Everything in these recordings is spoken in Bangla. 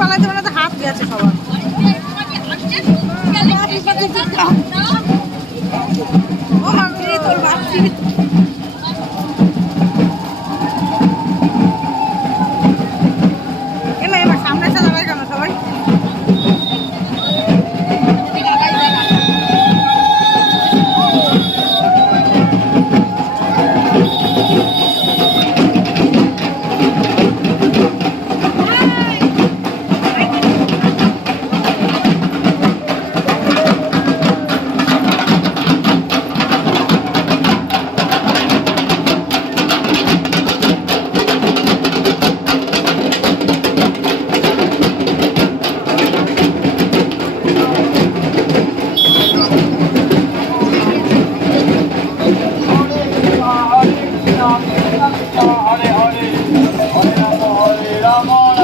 বানাইতে বানাতে হাত গেছে সবার।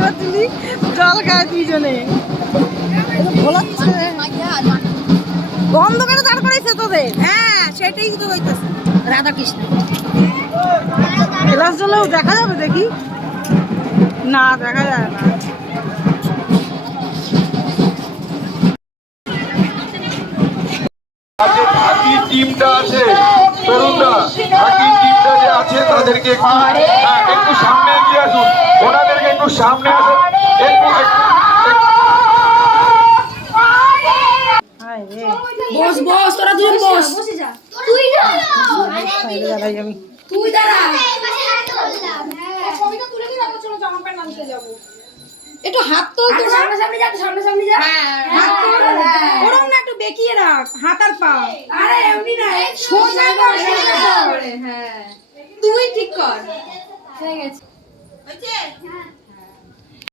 দুটো তুলি জল খায় দুইজনে। বন্ধ করে দাঁড় করাইছে তোদের? হ্যাঁ সেটাই তো হইতেছে। রাধা কৃষ্ণ গ্লাস জলেও দেখা যাবে দেখি। না দেখা যায় না। টিমটা আছে তরুণরা। বাকি টিমটা যে আছে তাদেরকে একটু হ্যাঁ, সামনে এগিয়ে আসুন। একটু সামনে আসুন হায় বস বস তোরা দুজন বস তুই আমি তুই দাঁড়া। ছবিটা তুলে দিই আমরা চলো জামা প্যান্ট আনতে যাব। একটু হাত তো সামনে সামনে যা সামনে সামনে যা। হাত তোল। ওরম না একটু বেঁকিয়ে রাখ হাত আর পা। আরে এমনি না সোজা কর হ্যাঁ। তুই ঠিক কর। হয়ে গেছে।